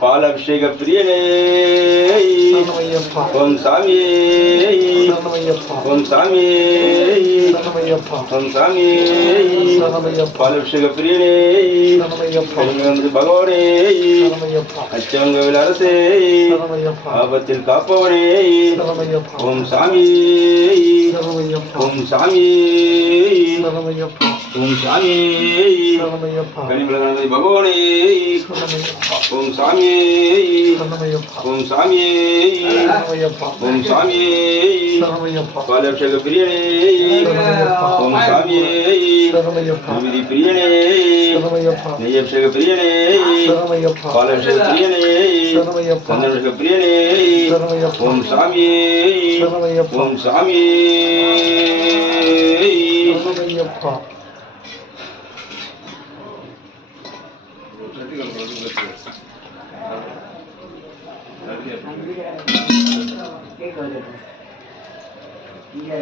பாலாபிஷேக பிரியனே ஓம் சாமியே ஓம் சாமியே ஓம் சாமியே பாலாபிஷேக பிரியனே வந்து பகவானே அச்சங்கள் அரசே ஆபத்தில் காப்பவனே ஓம் சாமியே ஓம் சாமியே ஓம் சாமியே கனிமலநாத பகவானே ஓம் சாமியே ஓம் சாமியே ஓம் சாமியே பாலாபிஷேக பிரியனே ஓம் சாமியே நிமிதி பிரியனே நெய்யபிஷேக பிரியனே பாலாபிஷேக பிரியனே சந்தனாபிஷேக பிரியனே ஓம் சாமியே ஓம் சாமியே இங்க